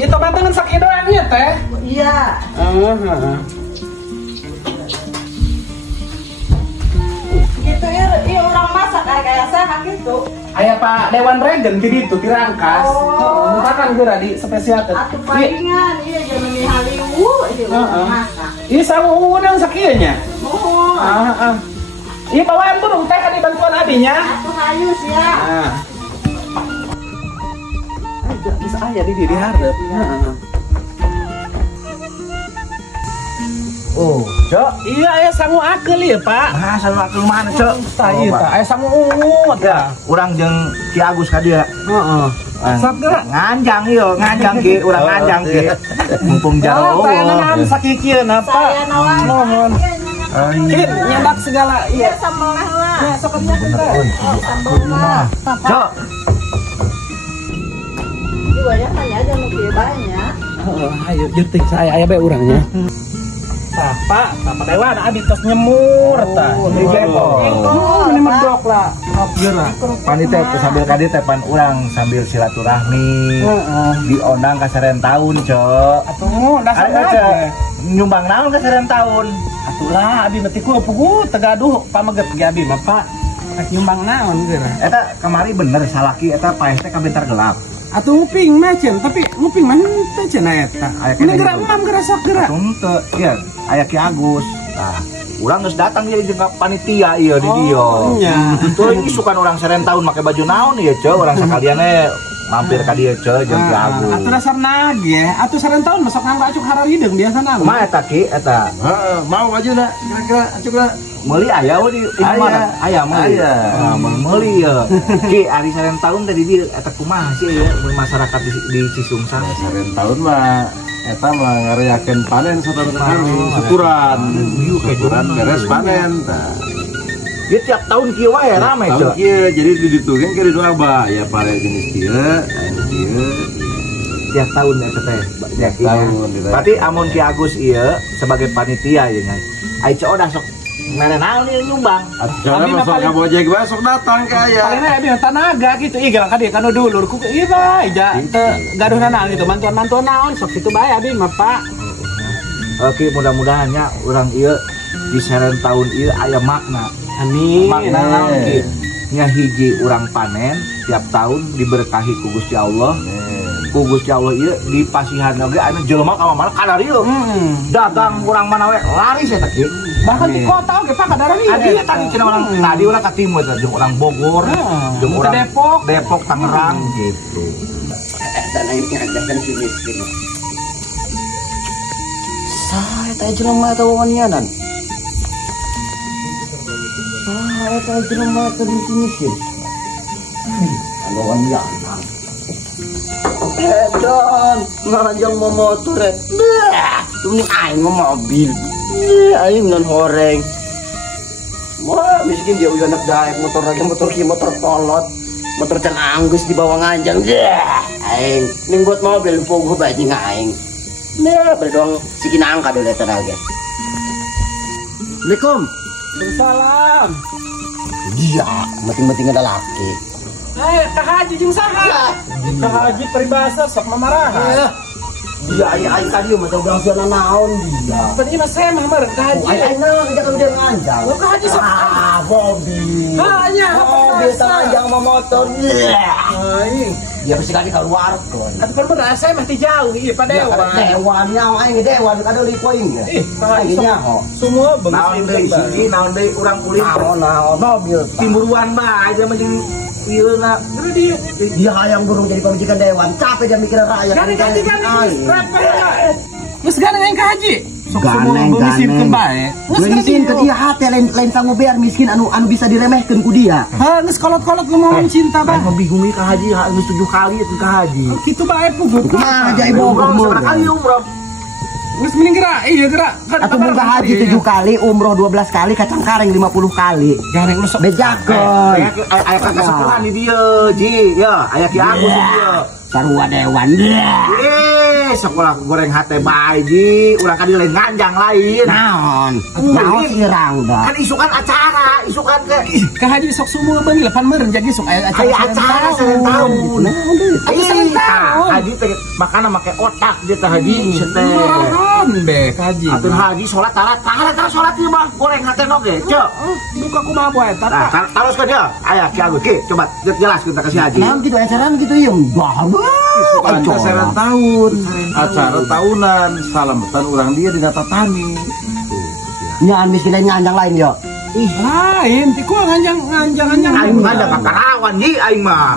Itu dengan sakit doang ya teh. Iya. Gitu ya, iya orang masak kayak saya gitu. Ayah Pak Dewan Regen jadi itu dirangkas. Makan geura di spesial teh. Atuh palingan, iya jangan di Haliwu, iya orang masak. Iya sama udang sakieunya. Iya bawaan burung teh kan bantuan adinya. Atuh hayus ya. Bisa aya di diri hareup. Oh, Cok. Iya aya sangu akeul ya, Pak. Nah, sangu akeul mana, Cok? Tah ieu tah aya sangu ungu tah. Urang jeung Ki Agus ka dieu. Heeh. Sabda Nganjang ieu, nganjang Ki, urang nganjang Ki. Mumpung jaro. Tah naon sakikieuna, Pak. Saya nawan. Mohon. Kin nyandak segala Iya sambal lah. Ya, sok atuh teh. Sambal lah. Cok. Ini banyak kan ya, jangan lebih banyak. Ayo jeuting saya aya bae urangnya. Tah, Pak Dewan adi tos nyemur tah. Di bengkok. Ini medok lah. Ngopieun lah. Panitia sambil kadi teh pan urang sambil silaturahmi. Diondang ka sareng taun, Cok. Atuh dasar nyumbang naon ka sareng taun? atulah abi mah ti pugu tegaduh pameget ge abi mah Pak. Rek nyumbang naon geura. Eta kamari bener salaki eta paes teh kabentar gelap. Atuh nguping mah cenah tapi nguping mah teh cenah eta. Ini geura emam geura sok geura. Atuh ieu aya Ki Agus. Tah, urang geus datang jadi jeung panitia ieu di dieu. Tuh isukan urang sareng taun make baju naon ieu, Ceu? Urang sakalian mampir ka dieu, Ceu, jeung Ki Agus. Atuh dasar nage, atuh sareng taun masuk nganggo acuk hararideung biasana. Kumaha eta Ki eta? Heeh, mau bajuna kira-kira acukna. Meuli aya we di mana? Aya meuli. Meuli ya. Ki ari sareng taun tadi dieu eta kumaha sih ya masyarakat di Cisungsan? Sareng taun mah eta mah ngarayakeun panen saudara kami, syukuran. Syukuran beres panen tah. Ieu tiap tahun kieu wae rame, Cok. Kieu jadi di ditu kan kiri doa ba ya pare jenis kieu, anu kieu. Tiap tahun eta teh. Tiap tahun. Berarti amun Ki Agus ieu sebagai panitia ya kan. Ai Cok sok mere naon ieu nyumbang. Abi masuk ka Bojeg bae sok datang ka aya. Palingna abi tanaga gitu ieu ka dieu kana dulur ku ieu bae ja teu gaduhna naon gitu bantuan-bantuan naon sok kitu bae abi mah Pak. Oke mudah-mudahan nya urang ieu di sareng taun ieu aya makna. Amin. Makna naon Ki? Nya hiji urang panen tiap tahun diberkahi ku Gusti Allah. Ku Gusti Allah ieu dipasihan oge anu jelema ka mana kadar ieu. Dagang urang mana we laris eta Ki. Bahkan di kota oge Pak kadar ieu. Adi tadi cenah urang tadi urang ka timur jeung urang Bogor, jeung urang Depok, Tangerang gitu. Dan ini ada kan miskin. Saya teh jelema eta wawanyanan. Eta jelema teh miskin. Anu wawanyanan. Don, ngajang mau motor ya. Ini aing mau mobil. Aing non horeng. Wah, miskin dia udah anak daek motor lagi motor kolot. Motor can anggus di bawah ngajang. Aing ning buat mobil pogo bajing aing. Nah, berdong sikin angka dulu tenaga. Assalamualaikum. Salam. Iya, mati-mati ada laki. Kak Haji jeung saha? Kak Haji peribahasa sok mamarahan. Iya, aing tadi mah teu bilang sana naon dia. Tadi mah saya mah meureun Kak Haji. Aing naon kerja ka udah nganjang. Kak Haji sok Bobby. Hanya mobil tanjang sama motor. Aing. Dia pasti kali keluar kon. Atuh kan bener saya mah ti jauh ieu Pak Dewan. Dewan nyawa aing dewan kada li poin ge. Kak Haji nyaho. Semua Naon deui sih, naon deui urang kulit. Naon mobil. Timburuan bae aja mah jeung ieu na. Bener dia. Dia hayang burung jadi pemajikan dewan. Capek dia mikirin rakyat. Ganti. Geus ganeng aing Kak Haji. Sok semua beungisieun bae. Beungisieun ke dia hate lain sanggup bayar miskin anu bisa diremehkeun ku dia. Ha, geus kolot-kolot ngomong cinta bae. Aing bingung ieu Kak Haji, geus 7 kali itu Kak Haji. Kitu bae puguh. Kumaha aja ibu umroh. Kali umroh. Geus mending gerak, iya gerak. Atau mun Kak Haji 7 kali, umroh 12 kali, kacang kareng 50 kali. Gareng lu sok bejakeun. Aya kakak sepuhan di dieu, Ji. Ya, aya Ki Agus di dieu. Sarua dewan. Sekolah goreng hate bae Ji, urang ka dieu lain nganjang lain. Naon? Naon sirang dah. Kan isukan acara, isukan ke Kak Haji sok semua beungi 8 meureun jadi sok aya acara sareng taun. Atuh sareng taun. haji teh makana make otak dia teh haji teh. Marahan be kaji. Atuh haji salat salat ieu mah goreng hate oge. Cek. Buka kumaha poe eta. Nah, terus ke dia. Aya ki aku ki coba jelaskeun ka si haji. Nah, gitu acara gitu ya. Acara tahun, acara tahunan, salamatan orang dia di Natatani. Nyaan miskin lain nganjang lain ya. Ih, lain ti ku nganjang. Aing mah ada pakarawan di aing mah.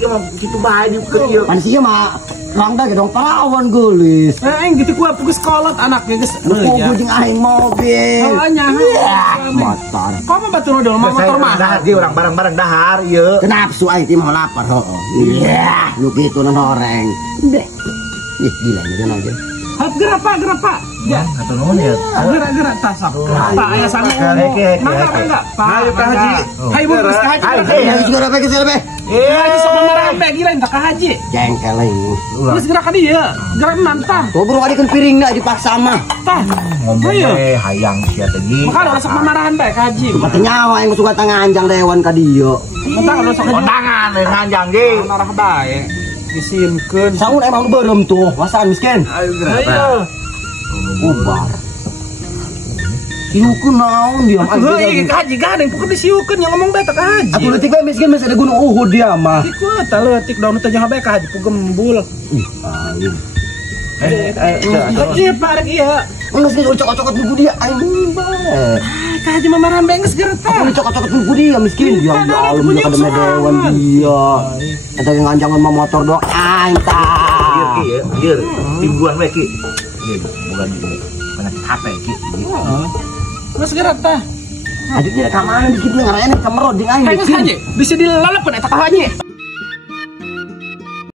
Ieu mah kitu bae di keur ieu. Pan sih mah rangda ge dong parawan geulis. Aing gitu ku pugus kolot anaknya geus. Kudu jeung aing mobil. Soalnya. Motor. Kok mah batur dulu mah motor mah. Dahar di orang barang-barang dahar ieu. Kenapsu aing ti mah lapar heuh. Iya, lu kitu nan horeng. Deh. Ih, gila ini aja. Hap gerapa. Ya, Atuh nuhun ya. gerak tasak. Pak aya sami. Mangga. Pak Ayo ka haji. Hai bu, geus ka haji. Ya, segera be geus be. Haji sok marah be gila entar ka haji. Jengkel aing. Terus gerak ka dieu. Gerak nantang. Tuh buru adikeun piringna dipaksa mah. Tah. Ngomong Ayo. hayang sia teh gi. Makanya sok marahan bae ka haji. Mata nyawa aing suka tanganjang dewan ka dieu. Mentang udah sok Kondangan nganjang ge. marah bae. Disimkeun. Saun emang lu beureum tuh, wasan miskin. Ayo. Ubar. Siukeun naon dia mah. Heuh, ka haji gadeng pokok disiukeun yang ngomong bae ka haji. Aku leutik bae miskin masih ada gunung Uhud dia mah. Iku tah leutik daun teh jangan bae ka haji ku gembul. Haji parek ieu. Geus geus cokot-cokot buku dia aing bae. Ka haji mah marahan bae geus gerak tah. Aku cokot-cokot buku dia miskin dia Allah punya kada dewan dia. Eta yang nganjangan mah motor doang aing tah. Ieu timbuhan we ki. Ieu bukan penyakit HP ki. Geus gerak tah. Adik dia ka mana miskin ngarana kamerod jeung aing Geus miskin. haji bisa dilalepeun eta ka haji.